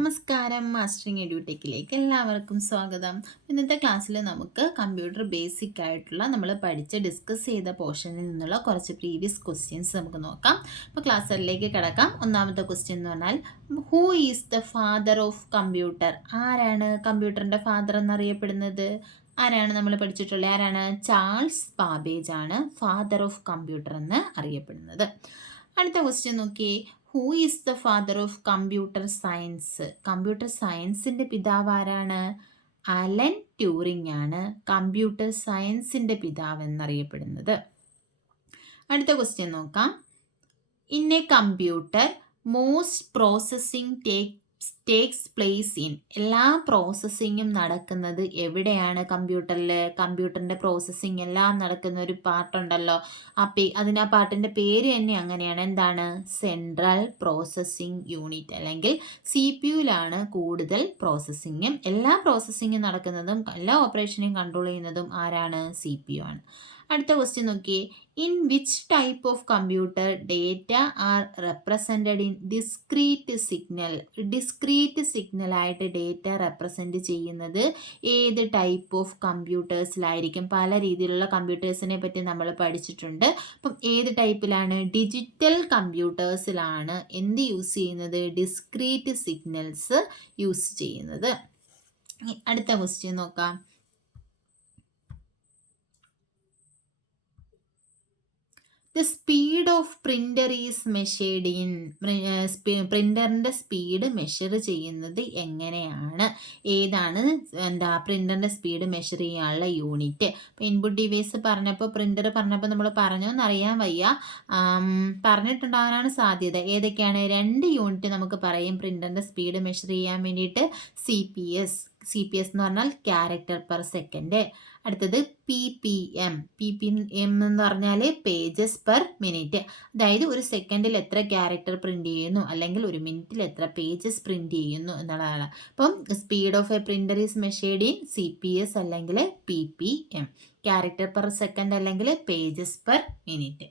നമസ്കാരം, മാസ്റ്ററിങ് എഡ്യൂടെക്കിലേക്ക് എല്ലാവർക്കും സ്വാഗതം. ഇന്നത്തെ ക്ലാസ്സിൽ നമുക്ക് കമ്പ്യൂട്ടർ ബേസിക് ആയിട്ടുള്ള നമ്മൾ ഡിസ്കസ് ചെയ്ത പോർഷനിൽ നിന്നുള്ള കുറച്ച് പ്രീവിയസ് ക്വസ്റ്റ്യൻസ് നമുക്ക് നോക്കാം. അപ്പോൾ ക്ലാസ്സിലേക്ക് കിടക്കാം. ഒന്നാമത്തെ ക്വസ്റ്റ്യൻ എന്ന് പറഞ്ഞാൽ who is the father of computer? ആരാണ് കമ്പ്യൂട്ടറിൻ്റെ ഫാദർ എന്നറിയപ്പെടുന്നത്? ആരാണ് നമ്മൾ പഠിച്ചിട്ടുള്ളത്? ആരാണ്? ചാൾസ് ബാബേജ് ആണ് ഫാദർ ഓഫ് കമ്പ്യൂട്ടർ എന്ന് അറിയപ്പെടുന്നത്. അടുത്ത ക്വസ്റ്റ്യൻ നോക്കിയേ. Who is the father of computer science? Computer സയൻസിൻ്റെ പിതാവ് ആരാണ്? അലൻ ട്യൂറിംഗ് ആണ് കമ്പ്യൂട്ടർ സയൻസിൻ്റെ പിതാവ് എന്നറിയപ്പെടുന്നത്. അടുത്ത ക്വസ്റ്റ്യൻ നോക്കാം. In A computer most processing takes place in. എല്ലാ പ്രോസസ്സിങ്ങും നടക്കുന്നത് എവിടെയാണ്? കമ്പ്യൂട്ടറിൽ. കമ്പ്യൂട്ടറിൻ്റെ പ്രോസസ്സിങ് എല്ലാം നടക്കുന്ന ഒരു പാർട്ടുണ്ടല്ലോ, ആ പാർട്ടിൻ്റെ പേര് തന്നെ അങ്ങനെയാണ്. എന്താണ്? സെൻട്രൽ പ്രോസസ്സിംഗ് യൂണിറ്റ്, അല്ലെങ്കിൽ CPU കൂടുതൽ പ്രോസസ്സിങ്ങും എല്ലാ പ്രോസസ്സിങ്ങും നടക്കുന്നതും എല്ലാ ഓപ്പറേഷനെയും കൺട്രോൾ ചെയ്യുന്നതും ആരാണ്? CPU ആണ്. അടുത്ത ക്വസ്റ്റ്യൻ നോക്കിയേ. In which type of computer data are represented in discrete signal? Discrete സിഗ്നലായിട്ട് ഡേറ്റ റെപ്രസെൻറ്റ് ചെയ്യുന്നത് ഏത് ടൈപ്പ് ഓഫ് കമ്പ്യൂട്ടേഴ്സിലായിരിക്കും? പല രീതിയിലുള്ള കമ്പ്യൂട്ടേഴ്സിനെ പറ്റി നമ്മൾ പഠിച്ചിട്ടുണ്ട്. അപ്പം ഏത് ടൈപ്പിലാണ്? ഡിജിറ്റൽ കമ്പ്യൂട്ടേഴ്സിലാണ് എന്ത് യൂസ് ചെയ്യുന്നത്? ഡിസ്ക്രീറ്റ് സിഗ്നൽസ് യൂസ് ചെയ്യുന്നത്. അടുത്ത ക്വസ്റ്റ്യൻ നോക്കാം. The speed of printer is measured in. പ്രിൻ്ററിൻ്റെ സ്പീഡ് മെഷർ ചെയ്യുന്നത് എങ്ങനെയാണ്? ഏതാണ് പ്രിൻ്ററിൻ്റെ സ്പീഡ് മെഷർ ചെയ്യാനുള്ള യൂണിറ്റ്? ഇപ്പോൾ ഇൻപുട്ട് ഡിവൈസ് പറഞ്ഞപ്പോൾ പ്രിൻ്റർ പറഞ്ഞപ്പോൾ നമ്മൾ പറഞ്ഞോന്നറിയാൻ വയ്യ, പറഞ്ഞിട്ടുണ്ടാകാനാണ് സാധ്യത. ഏതൊക്കെയാണ്? 2 യൂണിറ്റ് നമുക്ക് പറയും പ്രിൻ്ററിൻ്റെ സ്പീഡ് മെഷർ ചെയ്യാൻ വേണ്ടിയിട്ട്. CPS എന്ന് പറഞ്ഞാൽ ക്യാരക്ടർ പെർ സെക്കൻഡ്. അടുത്തത് PPM എന്ന് പറഞ്ഞാൽ പേജസ് പെർ മിനിറ്റ്. അതായത് ഒരു സെക്കൻഡിൽ എത്ര ക്യാരക്ടർ പ്രിന്റ് ചെയ്യുന്നു, അല്ലെങ്കിൽ ഒരു മിനിറ്റിൽ എത്ര പേജസ് പ്രിന്റ് ചെയ്യുന്നു എന്നുള്ളതാണ്. അപ്പം speed of A printer is measured in CPS അല്ലെങ്കിൽ PPM, ക്യാരക്ടർ പെർ സെക്കൻഡ് അല്ലെങ്കിൽ പേജസ് പെർ മിനിറ്റ്.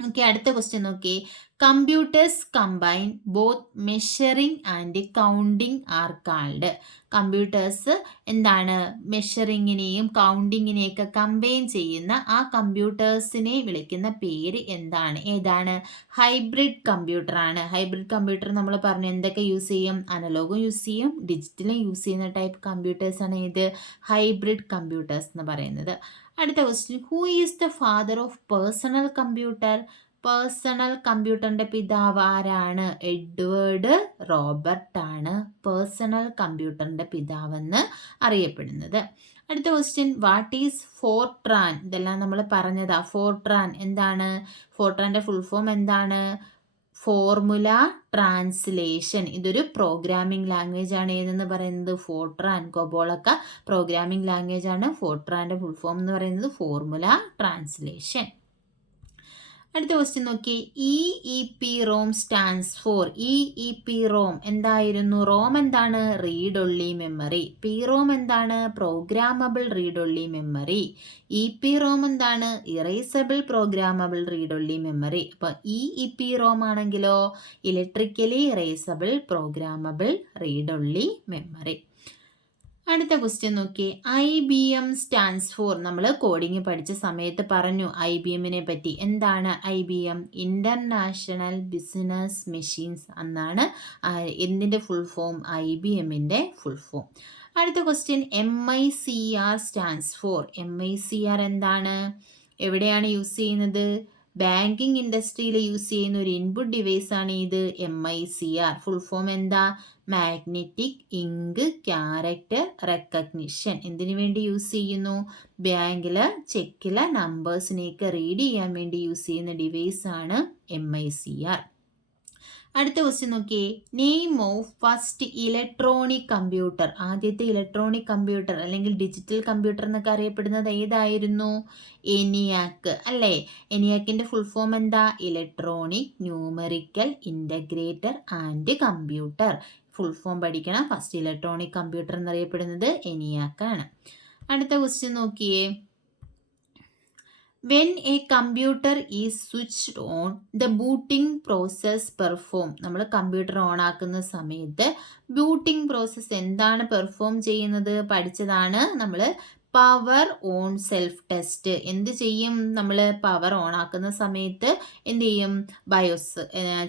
ഓക്കെ, അടുത്ത ക്വസ്റ്റ്യൻ നോക്കി. Computers combine both measuring and counting are called. Computers എന്താണ്? മെഷറിങ്ങിനെയും കൗണ്ടിങ്ങിനെയൊക്കെ കമ്പൈൻ ചെയ്യുന്ന ആ കമ്പ്യൂട്ടേഴ്സിനെ വിളിക്കുന്ന പേര് എന്താണ്? ഏതാണ്? ഹൈബ്രിഡ് കമ്പ്യൂട്ടർ ആണ്. ഹൈബ്രിഡ് കമ്പ്യൂട്ടർ നമ്മൾ പറഞ്ഞു എന്തൊക്കെ യൂസ് ചെയ്യും? അനലോഗും യൂസ് ചെയ്യും, ഡിജിറ്റലും യൂസ് ചെയ്യുന്ന ടൈപ്പ് കമ്പ്യൂട്ടേഴ്സ് ആണ് ഇത് ഹൈബ്രിഡ് കമ്പ്യൂട്ടേഴ്സ് എന്ന് പറയുന്നത്. അടുത്ത question. Who is the father of personal computer? Personal കമ്പ്യൂട്ടറിൻ്റെ പിതാവ് ആരാണ്? എഡ്വേർഡ് റോബർട്ട് ആണ് പേഴ്സണൽ കമ്പ്യൂട്ടറിൻ്റെ പിതാവെന്ന് അറിയപ്പെടുന്നത്. അടുത്ത ക്വസ്റ്റ്യൻ. What is Fortran? ഇതെല്ലാം നമ്മൾ പറഞ്ഞതാ. ഫോർട്രാൻ എന്താണ്? ഫോർട്രാൻ്റെ ഫുൾ ഫോം എന്താണ്? Formula translation. ഇതൊരു പ്രോഗ്രാമിംഗ് ലാംഗ്വേജ് ആണ്. ഏതെന്ന് പറയുന്നത്? ഫോർട്രാൻ. കൊബോളൊക്കെ പ്രോഗ്രാമിംഗ് ലാംഗ്വേജ് ആണ്. ഫോർട്രാൻ്റെ ഫുൾ ഫോം എന്ന് പറയുന്നത് ഫോർമുല ട്രാൻസ്ലേഷൻ. അടുത്ത ക്വസ്റ്റ്യൻ നോക്കി. EEPROM stands for. EEPROM എന്തായിരുന്നു? റോം എന്താണ്? Read only memory. PROM എന്താണ്? Programmable read only memory. EPROM എന്താണ്? Erasable programmable read only memory. അപ്പോൾ EEPROM ആണെങ്കിലോ electrically erasable programmable read only memory. അടുത്ത ക്വസ്റ്റ്യൻ നോക്കി. IBM stands for. നമ്മൾ കോഡിങ് പഠിച്ച സമയത്ത് പറഞ്ഞു IBMനെ പറ്റി. എന്താണ് IBM? ഇൻ്റർനാഷണൽ ബിസിനസ് മെഷീൻസ് എന്നാണ് എന്തിൻ്റെ ഫുൾ ഫോം? IBMൻ്റെ ഫുൾ ഫോം. അടുത്ത question. MICR stands for. MICR എന്താണ്? എവിടെയാണ് യൂസ് ചെയ്യുന്നത്? ബാങ്കിങ് ഇൻഡസ്ട്രിയിൽ യൂസ് ചെയ്യുന്ന ഒരു ഇൻപുട്ട് ഡിവൈസ് ആണ് ഇത് MICR. ഫുൾ ഫോം എന്താ? Magnetic ink character recognition. എന്തിനു വേണ്ടി യൂസ് ചെയ്യുന്നു? ബാങ്കില് ചെക്കിലെ നമ്പേഴ്സിനെയൊക്കെ റീഡ് ചെയ്യാൻ വേണ്ടി യൂസ് ചെയ്യുന്ന ഡിവൈസ് ആണ് MICR. അടുത്ത ക്വസ്റ്റ്യൻ നോക്കിയേ. Name of first electronic computer. ആദ്യത്തെ ഇലക്ട്രോണിക് കമ്പ്യൂട്ടർ അല്ലെങ്കിൽ ഡിജിറ്റൽ കമ്പ്യൂട്ടർ എന്നൊക്കെ അറിയപ്പെടുന്നത് ഏതായിരുന്നു? ENIAC അല്ലേ? ENIACൻ്റെ ഫുൾ ഫോം എന്താ? Electronic numerical integrator and computer. Full form പഠിക്കണം. ഫസ്റ്റ് ഇലക്ട്രോണിക് കമ്പ്യൂട്ടർ എന്നറിയപ്പെടുന്നത് ENIAC ആണ്. അടുത്ത ക്വസ്റ്റ്യൻ നോക്കിയേ. When A computer is switched on the booting process perform. നമ്മൾ കമ്പ്യൂട്ടർ ഓൺ ആക്കുന്ന സമയത്ത് ബൂട്ടിംഗ് പ്രോസസ്സ് എന്താണ് പെർഫോം ചെയ്യുന്നത് പഠിച്ചതാണ് നമ്മൾ. Power on self test. എന്ത് ചെയ്യും നമ്മൾ പവർ ഓൺ ആക്കുന്ന സമയത്ത് എന്ത് ചെയ്യും? ബയോസ്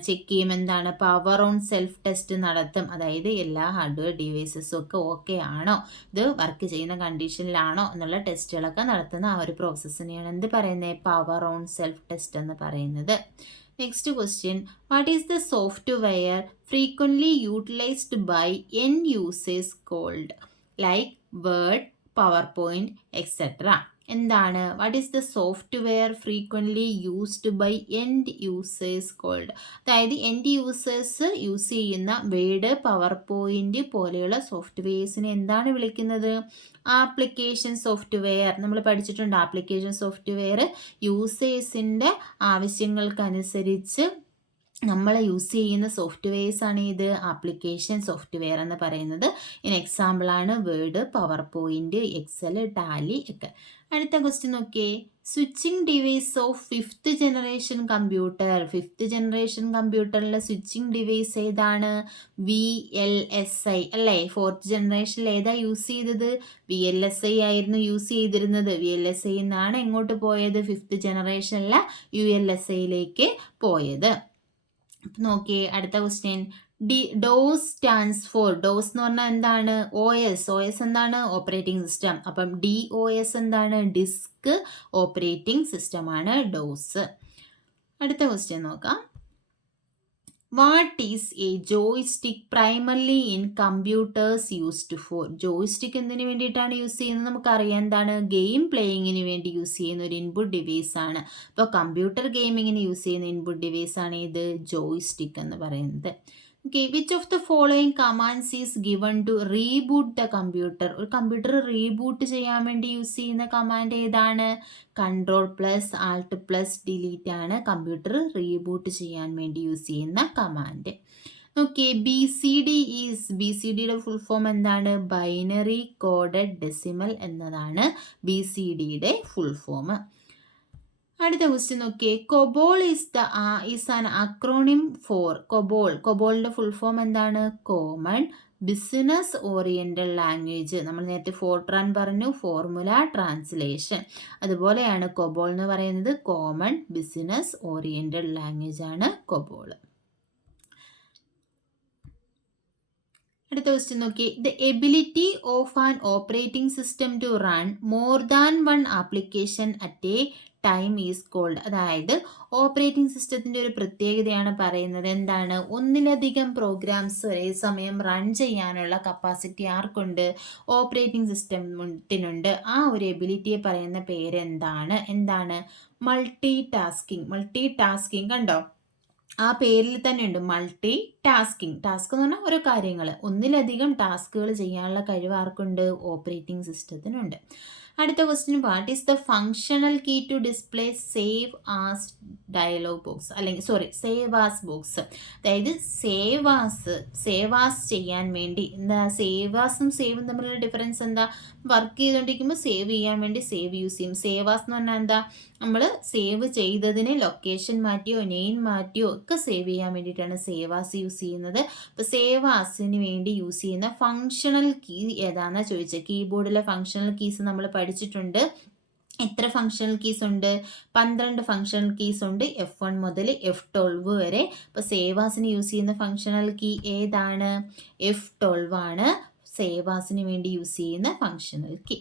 ചെക്ക് ചെയ്യും. എന്താണ്? പവർ ഓൺ സെൽഫ് ടെസ്റ്റ് നടത്തും. അതായത് എല്ലാ ഹാർഡ്വെയർ ഡിവൈസസും ഒക്കെ ഓക്കെ ആണോ, ഇത് വർക്ക് ചെയ്യുന്ന കണ്ടീഷനിലാണോ എന്നുള്ള ടെസ്റ്റുകളൊക്കെ നടത്തുന്ന ആ ഒരു പ്രോസസ്സിനെയാണ് എന്ത് പറയുന്നത്? പവർ ഓൺ സെൽഫ് ടെസ്റ്റ് എന്ന് പറയുന്നത്. Next question, what is the software frequently utilised by end users called? Like Word, PowerPoint, etcetera. എന്താണ്? What is the software frequently used by end users called? അതായത് end users use ചെയ്യുന്ന Word, PowerPoint പോലെയുള്ള സോഫ്റ്റ്വെയർസിനെ എന്താണ് വിളിക്കുന്നത്? Application software. നമ്മൾ പഠിച്ചിട്ടുണ്ട് application software യൂസേഴ്സിൻ്റെ ആവശ്യങ്ങൾക്കനുസരിച്ച് നമ്മൾ യൂസ് ചെയ്യുന്ന സോഫ്റ്റ്വെയർസാണ് ഇത് ആപ്ലിക്കേഷൻ സോഫ്റ്റ്വെയർ എന്ന് പറയുന്നത്. ഇതിന് എക്സാമ്പിളാണ് Word, PowerPoint, Excel, Tally ഒക്കെ. അടുത്ത ക്വസ്റ്റ്യൻ നോക്കിയേ. Switching device of 5th generation computer. 5th generation കമ്പ്യൂട്ടറിലെ സ്വിച്ചിങ് ഡിവൈസ് ഏതാണ്? VLSI അല്ലേ? 4th ജനറേഷനിൽ ഏതാ യൂസ് ചെയ്തത്? VLSI ആയിരുന്നു യൂസ് ചെയ്തിരുന്നത്. VLSI എന്നാണ് എങ്ങോട്ട് പോയത്? 5th ജനറേഷനിലെ ULSIയിലേക്ക് പോയത്. നോക്കിയേ അടുത്ത question. Dose stands for. Dose എന്ന് പറഞ്ഞാൽ എന്താണ്? OS എന്താണ്? Operating system. അപ്പം DOS എന്താണ്? ഡിസ്ക് ഓപ്പറേറ്റിംഗ് സിസ്റ്റം ആണ് ഡോസ്. അടുത്ത ക്വസ്റ്റ്യൻ നോക്കാം. What is A joystick primarily in computers used for? Joystick എന്തിനു വേണ്ടിയിട്ടാണ് യൂസ് ചെയ്യുന്നത്? നമുക്കറിയാം. എന്താണ്? ഗെയിം പ്ലേയിങ്ങിന് വേണ്ടി യൂസ് ചെയ്യുന്ന ഒരു ഇൻപുട്ട് ഡിവൈസ് ആണ്. അപ്പോൾ കമ്പ്യൂട്ടർ ഗെയിമിങ്ങിന് യൂസ് ചെയ്യുന്ന ഇൻപുട്ട് ഡിവൈസ് ആണ് ഇത് ജോയ്സ്റ്റിക് എന്ന് പറയുന്നത്. Okay, which of the following commands is given to reboot the computer? ഒരു കമ്പ്യൂട്ടർ റീബൂട്ട് ചെയ്യാൻ വേണ്ടി യൂസ് ചെയ്യുന്ന കമാൻഡ് ഏതാണ്? Ctrl+Alt+Delete ആണ് കമ്പ്യൂട്ടർ റീബൂട്ട് ചെയ്യാൻ വേണ്ടി യൂസ് ചെയ്യുന്ന കമാൻഡ്. ഓക്കെ, BCDയുടെ ഫുൾ ഫോം എന്താണ്? ബൈനറി കോഡഡ് ഡെസിമൽ എന്നതാണ് BCDയുടെ ഫുൾ ഫോം. അടുത്ത ക്വസ്റ്റ്യൻ നോക്കിയേ. COBOL is an acronym for. കൊബോളിന്റെ ഫുൾ ഫോം എന്താണ്? Common business oriented language. നമ്മൾ നേരത്തെ ഫോർട്രാൻ പറഞ്ഞു, ഫോർമുല ട്രാൻസ്ലേഷൻ. അതുപോലെയാണ് കൊബോൾ എന്ന് പറയുന്നത്. കോമൺ ബിസിനസ് ഓറിയന്റഡ് ലാംഗ്വേജ് ആണ് കൊബോൾ. അടുത്ത ക്വസ്റ്റ്യൻ നോക്കി. The ability of an operating system to run more than one application at a time is called. അതായത് ഓപ്പറേറ്റിംഗ് സിസ്റ്റത്തിൻ്റെ ഒരു പ്രത്യേകതയാണ് പറയുന്നത്. എന്താണ്? ഒന്നിലധികം പ്രോഗ്രാംസ് ഒരേ സമയം റൺ ചെയ്യാനുള്ള കപ്പാസിറ്റി ആർക്കുണ്ട്? ഓപ്പറേറ്റിംഗ് സിസ്റ്റത്തിനുണ്ട്. ആ ഒരു എബിലിറ്റിയെ പറയുന്ന പേര് എന്താണ്? Multi tasking. കണ്ടോ? ആ പേരിൽ തന്നെ ഉണ്ട് മൾട്ടി ടാസ്കിങ്. ടാസ്ക് എന്ന് പറഞ്ഞാൽ ഓരോ കാര്യങ്ങൾ, ഒന്നിലധികം ടാസ്കുകൾ ചെയ്യാനുള്ള കഴിവ് ആർക്കുണ്ട്? ഓപ്പറേറ്റിംഗ് സിസ്റ്റത്തിനുണ്ട്. അടുത്ത question, what is the functional key to display save as dialog box? അല്ലെങ്കിൽ സേവ് ആസ് ബോക്സ്. അതായത് സേവ് ആസ് ചെയ്യാൻ വേണ്ടി എന്താ? സേവ് ആസും സേവും തമ്മിലുള്ള ഡിഫറൻസ് എന്താ? വർക്ക് ചെയ്തുകൊണ്ടിരിക്കുമ്പോൾ സേവ് ചെയ്യാൻ വേണ്ടി സേവ് യൂസ് ചെയ്യും. സേവ് ആസ് എന്ന് പറഞ്ഞാൽ എന്താ? നമ്മൾ സേവ് ചെയ്തതിന് ലൊക്കേഷൻ മാറ്റിയോ നെയിം മാറ്റിയോ ഒക്കെ സേവ് ചെയ്യാൻ വേണ്ടിയിട്ടാണ് സേവ് ആസ് യൂസ് ചെയ്യുന്നത്. അപ്പോൾ സേവ് ആസിന് വേണ്ടി യൂസ് ചെയ്യുന്ന ഫങ്ഷണൽ കീ ഏതാണെന്നാണ് ചോദിച്ചത്. കീബോർഡിലെ ഫങ്ഷണൽ കീസ് നമ്മൾ പഠിച്ചിട്ടുണ്ട്. എത്ര ഫങ്ഷണൽ കീസ് ഉണ്ട്? 12 ഫങ്ഷണൽ കീസ് ഉണ്ട്, F1 മുതൽ F12 വരെ. അപ്പോൾ സേവ് ആസിന് യൂസ് ചെയ്യുന്ന ഫങ്ഷണൽ കീ ഏതാണ്? F12 ആണ് സേവ് ആസിന് വേണ്ടി യൂസ് ചെയ്യുന്ന ഫങ്ഷണൽ കീ.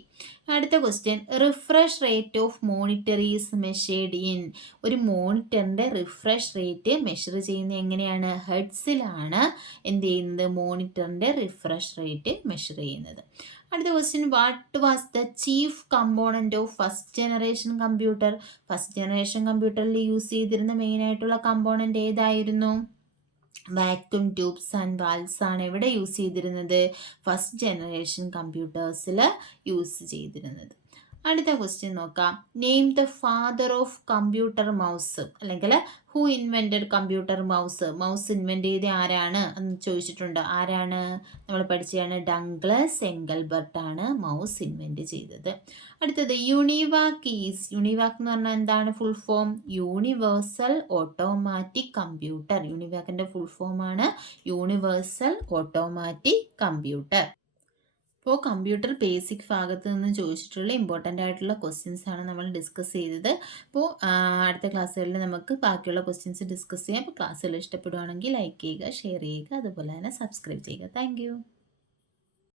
അടുത്ത question, refresh rate of monitor is measured in. ഒരു മോണിറ്ററിൻ്റെ റിഫ്രഷ് റേറ്റ് മെഷർ ചെയ്യുന്നത് എങ്ങനെയാണ്? ഹെർട്സിലാണ് എന്ത് ചെയ്യുന്നത്? മോണിറ്ററിൻ്റെ റിഫ്രഷ് റേറ്റ് മെഷർ ചെയ്യുന്നത്. അടുത്ത question, what was the chief component of first generation computer? First generation കമ്പ്യൂട്ടറിൽ യൂസ് ചെയ്തിരുന്ന മെയിനായിട്ടുള്ള കമ്പോണൻറ്റ് ഏതായിരുന്നു? വാക്യൂം ട്യൂബ്സ് ആൻഡ് വാൽവ്സ് ആണ് എവിടെ യൂസ് ചെയ്തിരുന്നത്? ഫസ്റ്റ് ജനറേഷൻ കമ്പ്യൂട്ടേഴ്സിൽ യൂസ് ചെയ്തിരുന്നത്. അടുത്ത ക്വസ്റ്റ്യൻ നോക്കാം. Name the father of computer mouse, അല്ലെങ്കിൽ who invented computer mouse, mouse invent ചെയ്ത ആരാണ് എന്ന് ചോദിച്ചിട്ടുണ്ട്. ആരാണ്? നമ്മൾ പഠിച്ചതാണ് ഡഗ്ലസ് എംഗൽബർട്ട് ആണ് മൗസ് ഇൻവെന്റ് ചെയ്തത്. അടുത്തത് യൂണിവാക് ഈസ്, യൂണിവാക് എന്ന് പറഞ്ഞാൽ എന്താണ് full form? Universal automatic computer. യൂണിവാക്കിന്റെ ഫുൾ ഫോം ആണ് യൂണിവേഴ്സൽ ഓട്ടോമാറ്റിക് കമ്പ്യൂട്ടർ. അപ്പോൾ കമ്പ്യൂട്ടർ ബേസിക് ഭാഗത്ത് നിന്ന് ചോദിച്ചിട്ടുള്ള ഇമ്പോർട്ടൻ്റ് ആയിട്ടുള്ള ക്വസ്റ്റ്യൻസ് ആണ് നമ്മൾ ഡിസ്കസ് ചെയ്തത്. അപ്പോൾ അടുത്ത ക്ലാസ്സുകളിൽ നമുക്ക് ബാക്കിയുള്ള ക്വസ്റ്റ്യൻസ് ഡിസ്കസ് ചെയ്യാം. അപ്പോൾ ക്ലാസ്സുകൾ ഇഷ്ടപ്പെടുവാണെങ്കിൽ ലൈക്ക് ചെയ്യുക, ഷെയർ ചെയ്യുക, അതുപോലെ തന്നെ സബ്സ്ക്രൈബ് ചെയ്യുക. താങ്ക്